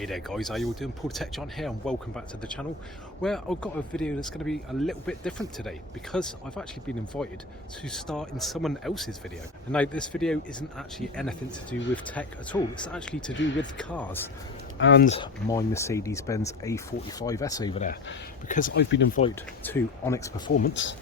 Hey there guys, how you all doing? Paul the Tech Giant here and welcome back to the channel, where I've got a video that's going to be a little bit different today because I've actually been invited to star in someone else's video. And now this video isn't actually anything to do with tech at all, it's actually to do with cars and my Mercedes A45S over there, because I've been invited to Onyx Performance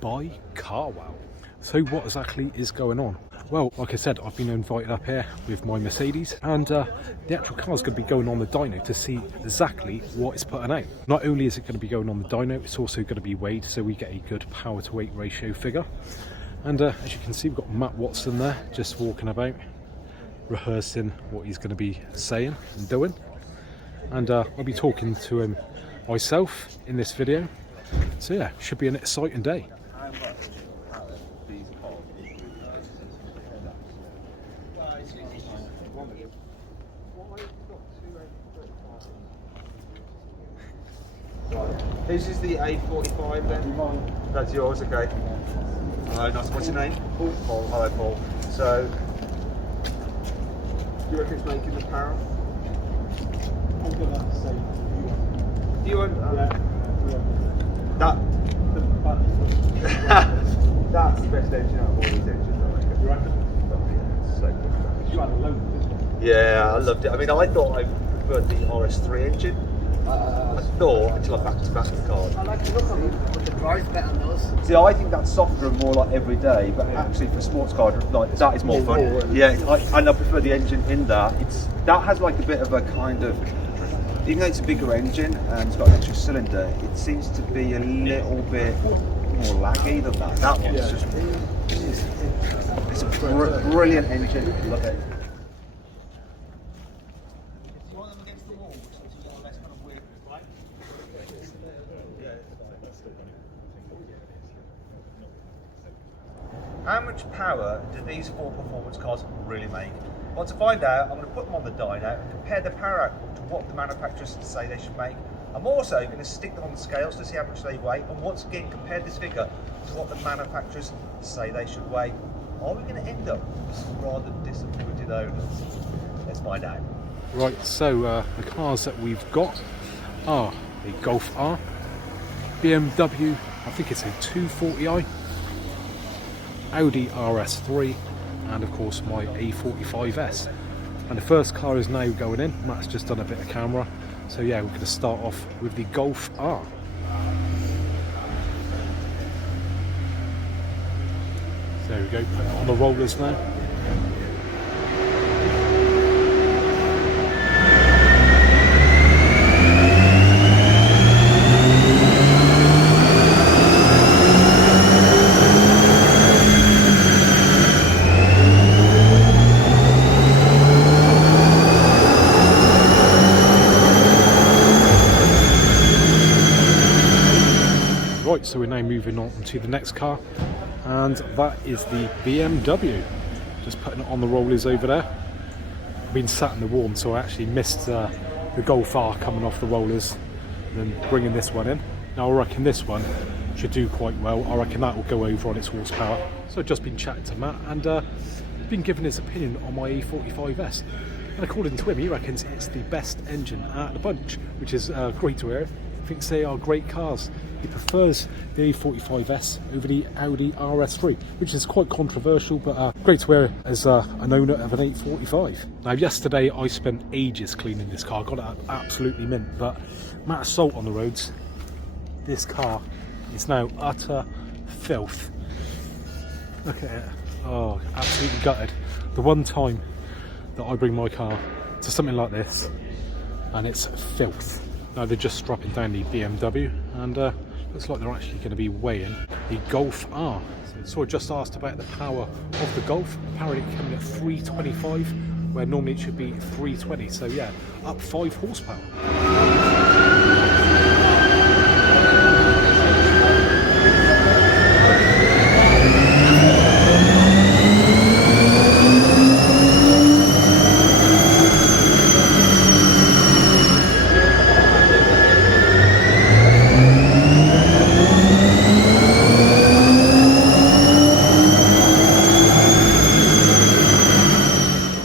by CARWOW. So what exactly is going on? Well, like I said, I've been invited up here with my Mercedes, and the actual car is going to be going on the dyno to see exactly what it's putting out. Not only is it going to be going on the dyno, it's also going to be weighed so we get a good power to weight ratio figure. And as you can see, we've got Mat Watson there just walking about, rehearsing what he's going to be saying and doing. And I'll be talking to him myself in this video. So yeah, should be an exciting day. This is the A45 then? That's yours, okay. Hello, nice. What's your name? Paul. Hello, Paul. So, do you reckon it's making the power? I'm going to say Do you want that's the best engine out of all these engines, I reckon. You reckon? So good. You had a load, didn't you? Yeah, I loved it. I mean, I thought I preferred the RS3 engine. I thought until I backed to back the car. I like the look of it, but the drive's better on those. See, I think that's softer and more like every day, but actually for sports car, like that is more fun. Yeah, and I prefer the engine in that. That has like a bit of a kind of, even though it's a bigger engine and it's got an extra cylinder, it seems to be a little bit more laggy than that. That one's just, it's a brilliant engine. I love it. How much power do these four performance cars really make? Well, to find out, I'm going to put them on the dyno and compare the power output to what the manufacturers say they should make. I'm also going to stick them on the scales to see how much they weigh, and once again compare this figure to what the manufacturers say they should weigh. Are we going to end up with some rather disappointed owners? Let's find out. Right, so the cars that we've got are a Golf R, BMW, I think it's a 240i, Audi RS3, and of course my A45S. And the first car is now going in. Matt's just done a bit of camera, so yeah, we're going to start off with the Golf R. So there we go, put it on the rollers now. Right, so we're now moving on to the next car, and that is the BMW. Just putting it on the rollers over there. I've been sat in the warm, so I actually missed the Golf R coming off the rollers and then bringing this one in. Now I reckon this one should do quite well. I reckon that will go over on its horsepower. So I've just been chatting to Matt, and he's been giving his opinion on my A45S. And according to him, he reckons it's the best engine out of the bunch, which is great to hear. He thinks they are great cars. He prefers the A45S over the Audi RS3, which is quite controversial, but great to hear as an owner of an 845. Now yesterday I spent ages cleaning this car, got it absolutely mint, but amount of salt on the roads, this car is now utter filth. Look at it, oh, absolutely gutted. The one time that I bring my car to something like this and it's filth. Now they're just strapping down the BMW, and looks like they're actually going to be weighing the Golf R. So I just asked about the power of the Golf. Apparently it's coming at 325, where normally it should be 320. So yeah, up 5 horsepower.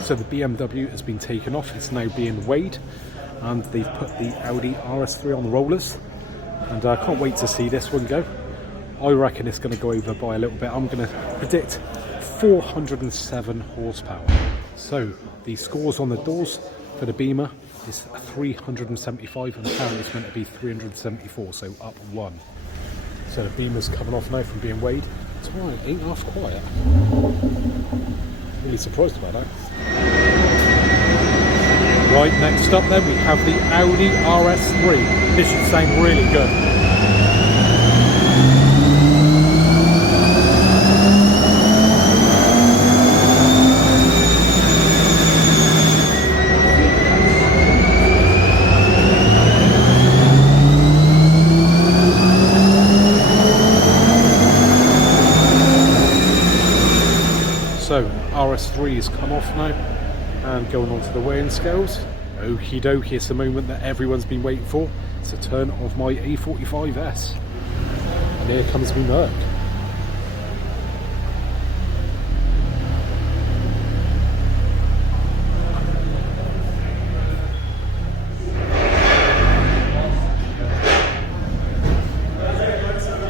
So the BMW has been taken off, it's now being weighed, and they've put the Audi RS3 on the rollers, and I can't wait to see this one go. I reckon it's going to go over by a little bit. I'm going to predict 407 horsepower. So the scores on the doors for the Beamer is 375, and apparently it's meant to be 374, so up 1. So the Beamer's coming off now from being weighed. It's alright, ain't half quiet. Really surprised about that. Right, next up then we have the Audi RS3. This should sound really good. So RS3 has come off now and going on to the weighing scales. Okie dokie, it's the moment that everyone's been waiting for. It's a turn of my A45S. And here comes me Merc.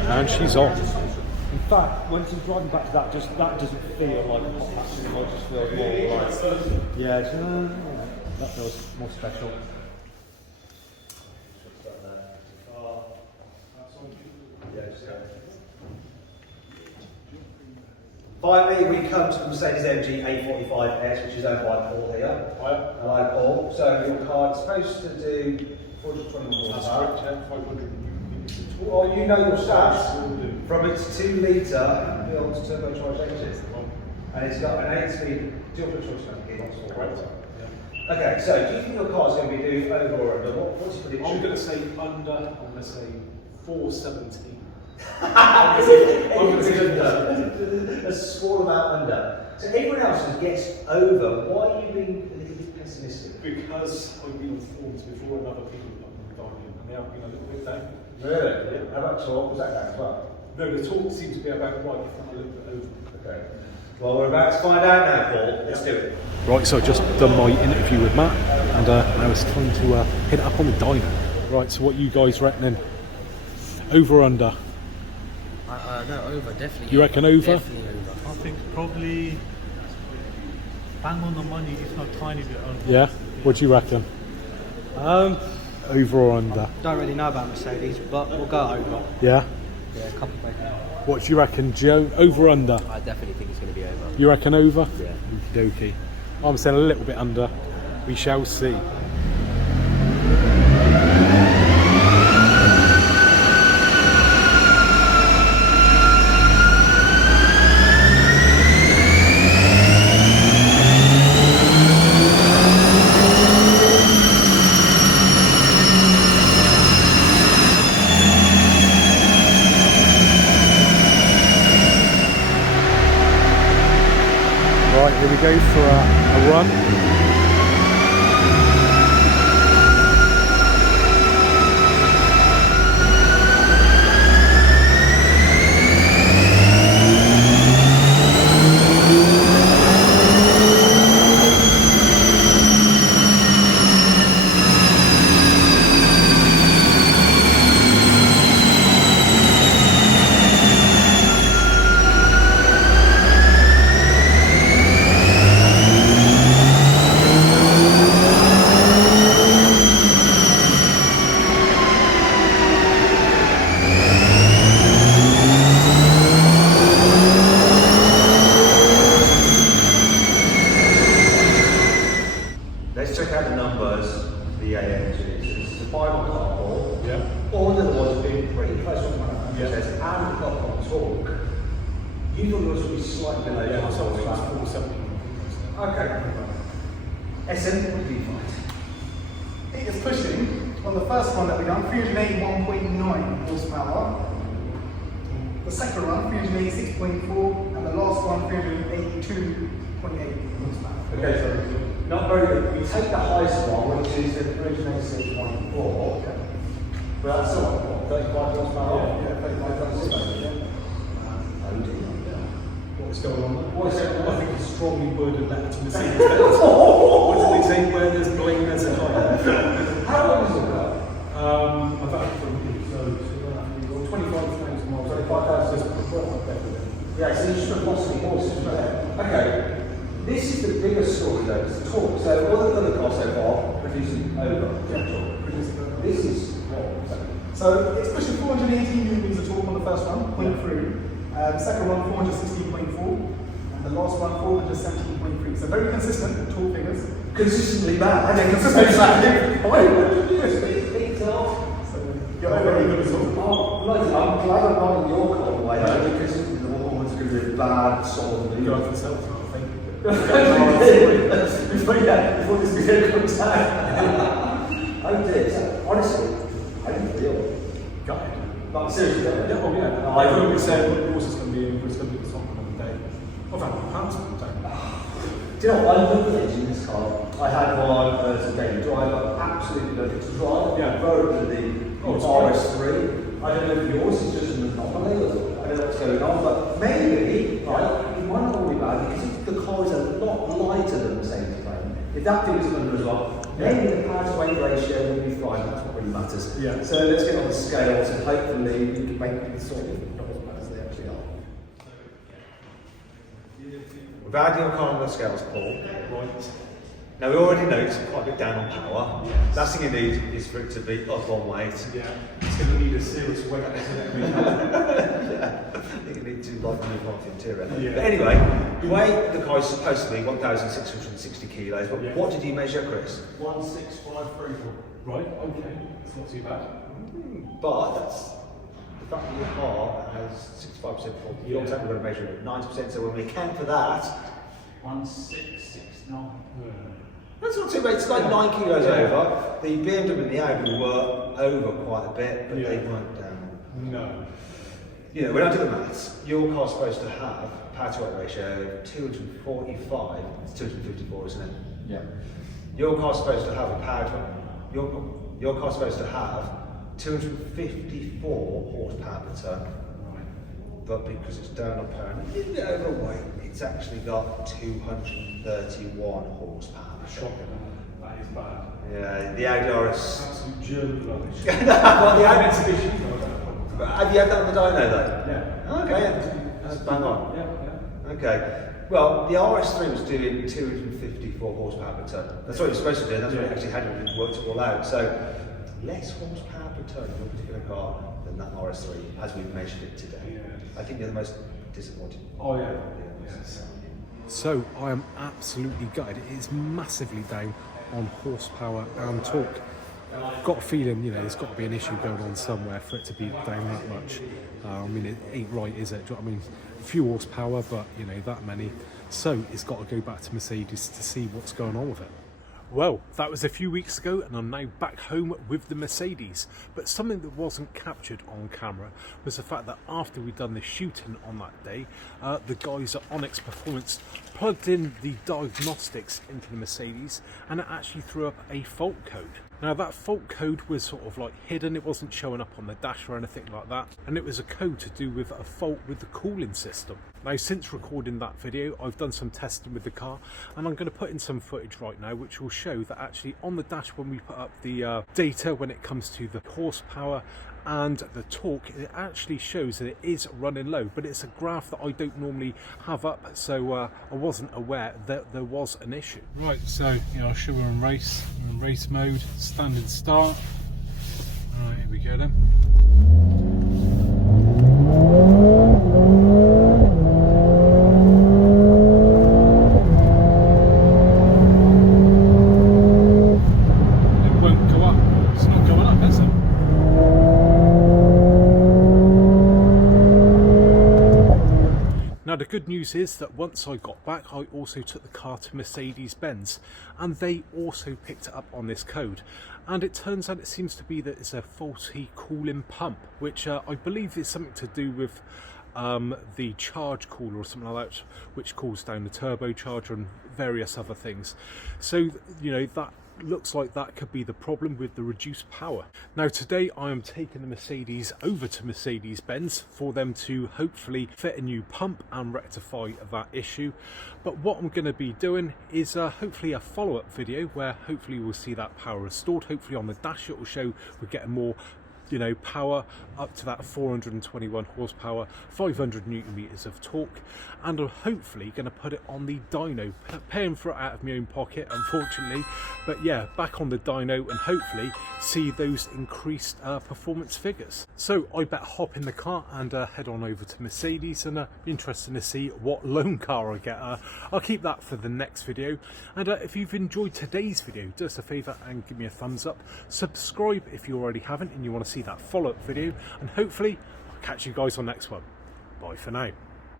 And she's on. In fact, when she's driving back to that, that doesn't feel like a hot hatch anymore. It just feels more like, yeah, that feels more special. Finally, we come to the Mercedes AMG A45S, which is owned by Paul here. Hello, Paul. So your car's supposed to do 421 horsepower. Well, you know your stats from its 2 litre built turbocharged engine, and it's got an 8-speed dual clutch gearbox. Okay, so do you think your car's going to be doing over or under? What's your prediction? I'm going to say under, I'm going to say 417. I'm going to say under. A small amount under. So everyone else who gets over, why are you being a little bit pessimistic? Because I've been on forums before and other people have been diving, and they have been a little bit down. Really? Yeah. How about talk? Was that down as well? No, the talk seems to be about right, if not a little bit over. Okay. Well, we're about to find out now, Paul. Let's do it. Right, so I've just done my interview with Matt, and now it's time to hit it up on the dyno. Right, so what you guys reckoning? Over or under? No, over, definitely. You reckon over? Definitely over. I think probably bang on the money, if not tiny bit over. Yeah? What do you reckon? Over or under? Don't really know about Mercedes, but we'll go over. Yeah? Yeah, a couple of bacon. What do you reckon, Joe? Over or under? I definitely think it's going to be over. You reckon over? Yeah. Okie dokie. I'm saying a little bit under. We shall see. Right, here we go for a run. Let's check out the numbers for the AMGs. This is a final car ball. Yeah. All the others have been pretty close on the manufacturers and got on torque. You thought yours would be slightly below. Yeah, so I think it's 470. Okay. SM, what did you find? It is pushing on the first one that we done, 381.9 horsepower. The second one, 386.4, and the last one, 382.8 horsepower. Okay, so not very good. We take the highest one, which is the 386.4. But that's still what, 35 horsepower? Yeah, 35 horsepower. What's going on there? What's it? I think it's strongly worded letter to Mercedes. What did they say? Where there's blame, there's a fire. How This is what? So it's pushing 418 newtons of torque on the first one, 0.3. Second one 416.4, and the last one 417.3. So very consistent torque figures. Consistently bad. And then consistently bad. Why? You're very good as well. I'm glad I'm not in your car way, because the woman's going to be a bad sort of leader. Go for yourself, I think. Before this video comes out. I did. Honestly, I didn't feel gutted. But seriously, Yeah, I thought we said what course it's going to be, it's going to be the top of the day. I've had pounds on the day. do you know, I love the engine in this car. I had one as a daily driver, absolutely loved it to drive. Yeah. Rode the RS3. I don't know if yours is just an anomaly, or I don't know what's going on, but maybe, right, it might not be bad because if the car is a lot lighter than the Mercedes frame, if that thing is under as well, maybe the power to weight ratio will be fine, that's what really matters. Yeah. So let's get on the scales and hopefully we can make it sort of not as bad as they actually are. We've added your car on the scales, Paul. Right. Now we already know it's quite a bit down on power. Yes. Last thing you need is for it to be up on weight. Yeah, it's going to need a serious weight, isn't it? Yeah. I think you need to like move on the interior. Yeah. But anyway, the weight the car is supposed to be 1,660 kilos, but Yeah. what did you measure, Chris? 16534. Right, okay, it's not too bad. But that's the fact that your car has 65% fault. You don't have to measure it at 90%, so when we account for that, 1669. that's not too bad. It's like 9 kilos over. The BMW and the Audi were over quite a bit, but they weren't down. No. You know, when I do the maths, your car's supposed to have a power to weight ratio of 245. It's 254, isn't it? Yeah. Your car's supposed to have a power to your car's supposed to have 254 horsepower per ton. But because it's down on power and a little bit overweight, it's actually got 231 horsepower. Shocking. That is bad. Yeah, the Audi RS. Absolute German rubbish. Well, the Audi. Mitsubishi. Have you had that on the dyno though? Yeah. Okay, that's bang on. Yeah. Okay. Well, the RS3 was doing 254 horsepower per ton. That's what you're supposed to do. That's what it actually had when it worked it all out. So, less horsepower per ton in your particular car than that RS3 as we've measured it today. Yeah. I think you're the most disappointed. Oh yeah. Yes. So I am absolutely gutted. It is massively down on horsepower and torque. I've got a feeling, you know, there's got to be an issue going on somewhere for it to be down that much. I mean, it ain't right, is it? Do you know what I mean? A few horsepower, but, you know, that many. So it's got to go back to Mercedes to see what's going on with it. Well, that was a few weeks ago and I'm now back home with the Mercedes. But something that wasn't captured on camera was the fact that after we'd done the shooting on that day, the guys at Onyx Performance plugged in the diagnostics into the Mercedes and it actually threw up a fault code. Now that fault code was sort of like hidden, it wasn't showing up on the dash or anything like that, and it was a code to do with a fault with the cooling system. Now since recording that video, I've done some testing with the car and I'm going to put in some footage right now which will show that actually on the dash when we put up the data when it comes to the horsepower and the torque, it actually shows that it is running low, but it's a graph that I don't normally have up, so I wasn't aware that there was an issue. Right, so I'll show we're in race mode, standing start. Alright, here we go then. It won't go up, it's not going up, is it? Now the good news is that once I got back, I also took the car to Mercedes-Benz and they also picked it up on this code. And it turns out it seems to be that it's a faulty cooling pump, which I believe is something to do with the charge cooler or something like that, which cools down the turbocharger and various other things. So, you know, that looks like that could be the problem with the reduced power. Now today I am taking the Mercedes over to Mercedes-Benz for them to hopefully fit a new pump and rectify that issue. But what I'm going to be doing is hopefully a follow-up video where hopefully we'll see that power restored. Hopefully on the dash it will show we're getting more you know, power up to that 421 horsepower, 500 newton meters of torque, and I'm hopefully going to put it on the dyno, paying for it out of my own pocket unfortunately, but yeah, back on the dyno and hopefully see those increased performance figures. So I better hop in the car and head on over to Mercedes, and be interesting to see what loan car I get. I'll keep that for the next video, and if you've enjoyed today's video, do us a favour and give me a thumbs up, subscribe if you already haven't and you want to see that follow-up video, and hopefully I'll catch you guys on the next one. Bye for now.